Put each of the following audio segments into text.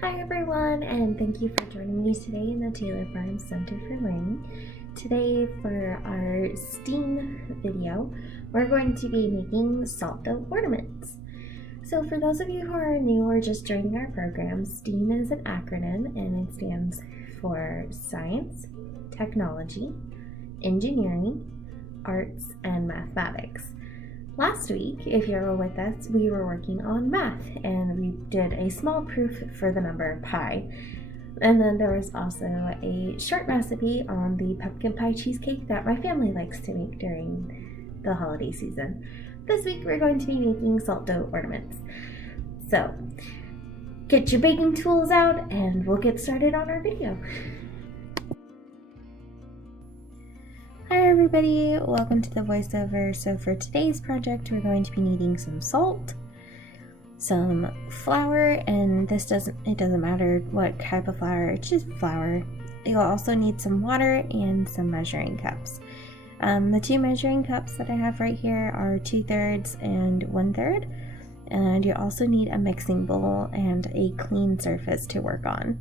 Hi everyone, and thank you for joining me today in the Taylor Farm Center for Learning. Today for our STEAM video, we're going to be making salt dough ornaments. So for those of you who are new or just joining our program, STEAM is an acronym and it stands for Science, Technology, Engineering, Arts, and Mathematics. Last week, if you were with us, we were working on math and we did a small proof for the number pi. And then there was also a short recipe on the pumpkin pie cheesecake that my family likes to make during the holiday season. This week we're going to be making salt dough ornaments. So get your baking tools out and we'll get started on our video. Hi everybody, welcome to the voiceover. So for today's project, we're going to be needing some salt, some flour, and it doesn't matter what type of flour, it's just flour. You'll also need some water and some measuring cups. The two measuring cups that I have right here are 2/3 and 1/3, and you also need a mixing bowl and a clean surface to work on.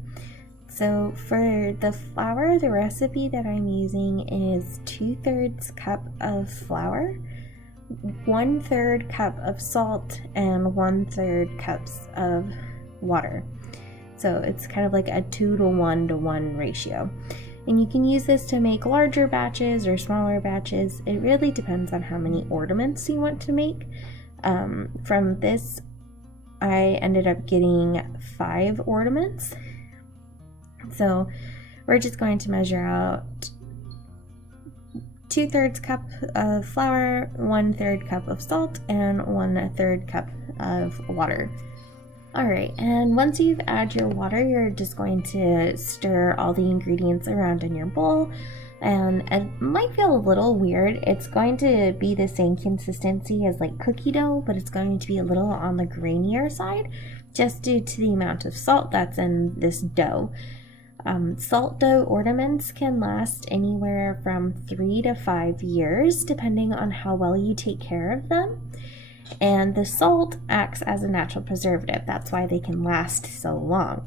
So for the flour, the recipe that I'm using is 2/3 cup of flour, 1/3 cup of salt, and 1/3 cups of water. So it's kind of like a 2:1 ratio. And you can use this to make larger batches or smaller batches. It really depends on how many ornaments you want to make. From this, I ended up getting 5 ornaments. So we're just going to measure out 2/3 cup of flour, 1/3 cup of salt, and 1/3 cup of water. Alright, and once you've added your water, you're just going to stir all the ingredients around in your bowl. And it might feel a little weird. It's going to be the same consistency as like cookie dough, but it's going to be a little on the grainier side, just due to the amount of salt that's in this dough. Salt dough ornaments can last anywhere from 3 to 5 years, depending on how well you take care of them. And the salt acts as a natural preservative. That's why they can last so long.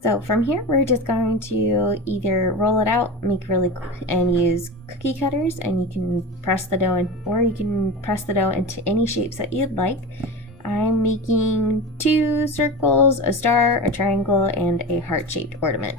So from here, we're just going to either roll it out, and use cookie cutters, and you can press the dough in, or you can press the dough into any shapes that you'd like. I'm making 2 circles, a star, a triangle, and a heart-shaped ornament.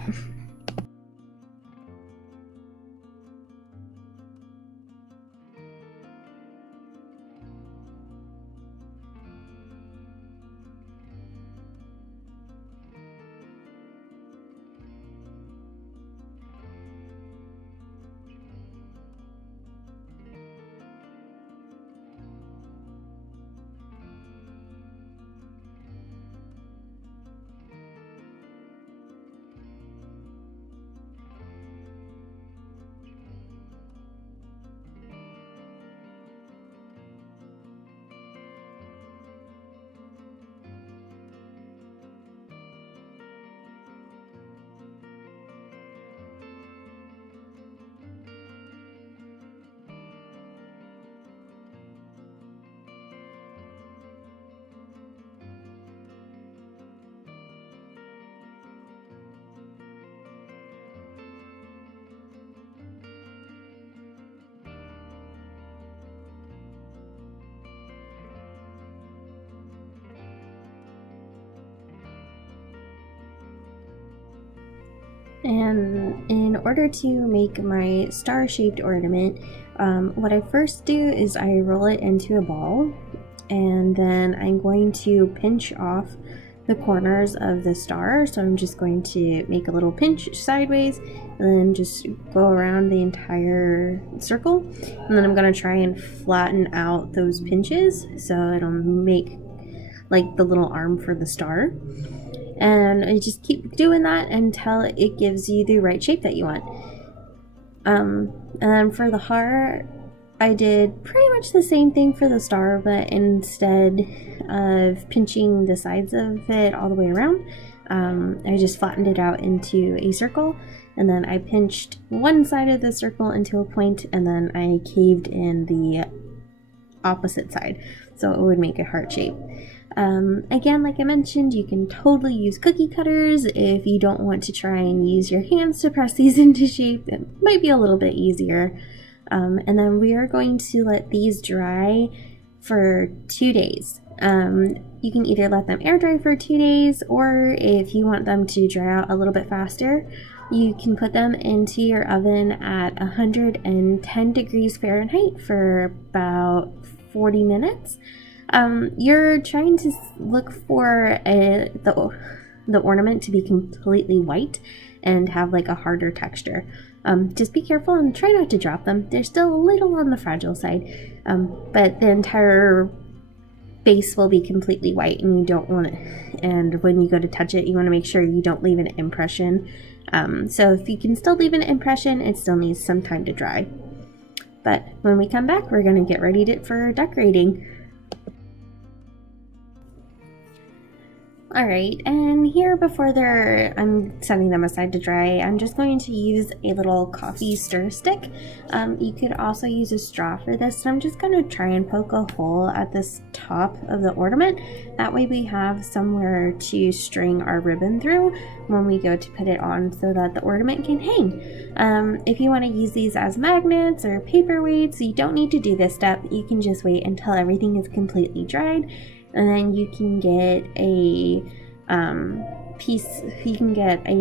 And in order to make my star-shaped ornament, what I first do is I roll it into a ball, and then I'm going to pinch off the corners of the star. So I'm just going to make a little pinch sideways and then just go around the entire circle. And then I'm going to try and flatten out those pinches so it'll make like the little arm for the star. And I just keep doing that until it gives you the right shape that you want. And then for the heart, I did pretty much the same thing for the star, but instead of pinching the sides of it all the way around, I just flattened it out into a circle, and then I pinched one side of the circle into a point, and then I caved in the opposite side so it would make a heart shape. Again, like I mentioned, you can totally use cookie cutters if you don't want to try and use your hands to press these into shape. It might be a little bit easier. And then we are going to let these dry for 2 days. You can either let them air dry for 2 days, or if you want them to dry out a little bit faster, you can put them into your oven at 110 degrees Fahrenheit for about 40 minutes. You're trying to look for the ornament to be completely white and have like a harder texture. Just be careful and try not to drop them. They're still a little on the fragile side, but the entire base will be completely white, and you don't want it. And when you go to touch it, you want to make sure you don't leave an impression. So if you can still leave an impression, it still needs some time to dry. But when we come back, we're going to get ready for decorating. Alright, and here before I'm setting them aside to dry, I'm just going to use a little coffee stir stick. You could also use a straw for this, so I'm just going to try and poke a hole at this top of the ornament. That way we have somewhere to string our ribbon through when we go to put it on so that the ornament can hang. If you want to use these as magnets or paperweights, you don't need to do this step. You can just wait until everything is completely dried. And then you can get a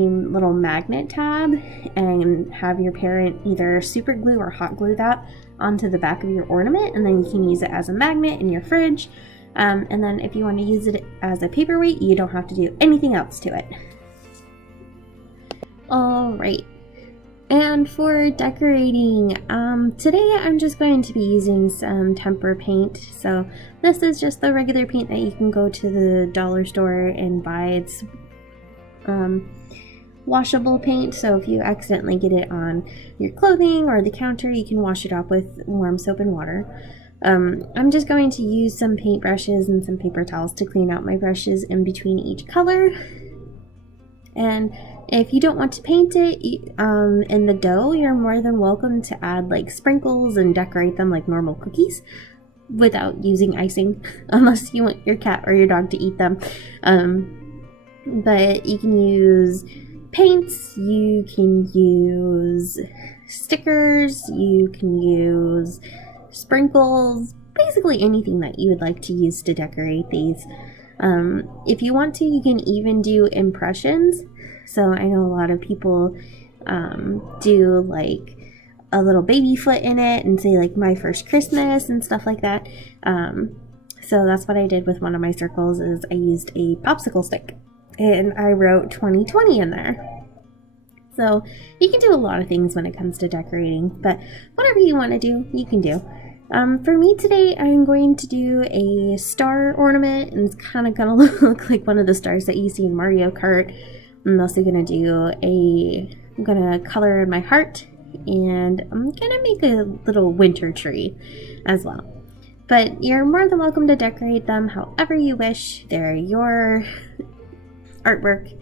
little magnet tab and have your parent either super glue or hot glue that onto the back of your ornament, and then you can use it as a magnet in your fridge. And then if you want to use it as a paperweight, you don't have to do anything else to it. Alright. And for decorating, today I'm just going to be using some tempera paint. So this is just the regular paint that you can go to the dollar store and buy. It's washable paint, so if you accidentally get it on your clothing or the counter, you can wash it off with warm soap and water. I'm just going to use some paintbrushes and some paper towels to clean out my brushes in between each color. And if you don't want to paint it in the dough, you're more than welcome to add like sprinkles and decorate them like normal cookies without using icing, unless you want your cat or your dog to eat them. But you can use paints, you can use stickers, you can use sprinkles, basically anything that you would like to use to decorate these. If you want to, you can even do impressions. So I know a lot of people do like a little baby foot in it and say like my first Christmas and stuff like that. So that's what I did with one of my circles, is I used a popsicle stick and I wrote 2020 in there. So you can do a lot of things when it comes to decorating, but whatever you want to do, you can do. For me today, I'm going to do a star ornament, and it's kind of going to look like one of the stars that you see in Mario Kart. I'm also going to I'm going to color in my heart, and I'm going to make a little winter tree as well. But you're more than welcome to decorate them however you wish. They're your artwork.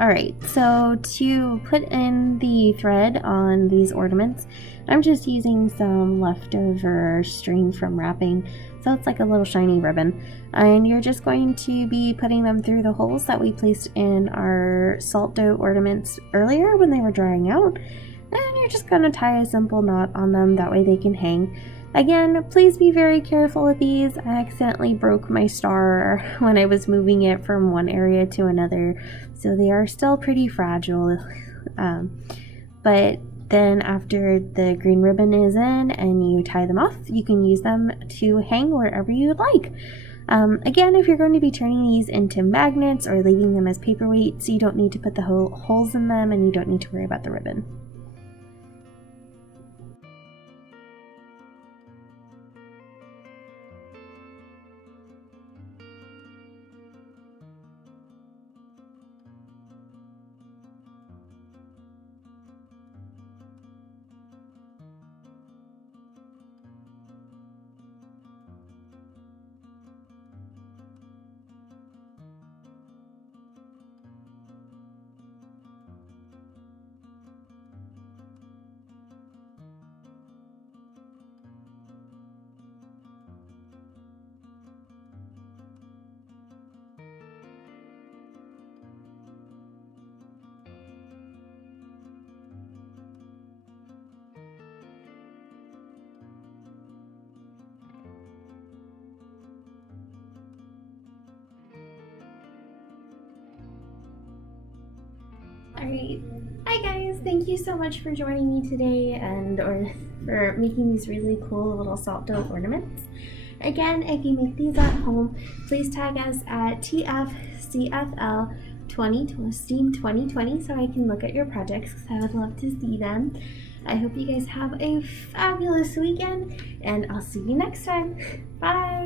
Alright, so to put in the thread on these ornaments, I'm just using some leftover string from wrapping, so it's like a little shiny ribbon. And you're just going to be putting them through the holes that we placed in our salt dough ornaments earlier when they were drying out. And you're just going to tie a simple knot on them, that way they can hang. Again, please be very careful with these. I accidentally broke my star when I was moving it from one area to another, so they are still pretty fragile. But then after the green ribbon is in and you tie them off, you can use them to hang wherever you would like. Again, if you're going to be turning these into magnets or leaving them as paperweights, you don't need to put the holes in them and you don't need to worry about the ribbon. Alright, hi guys, thank you so much for joining me today or for making these really cool little salt dough ornaments. Again, if you make these at home, please tag us at TFCFL Steam 2020 so I can look at your projects because I would love to see them. I hope you guys have a fabulous weekend and I'll see you next time. Bye!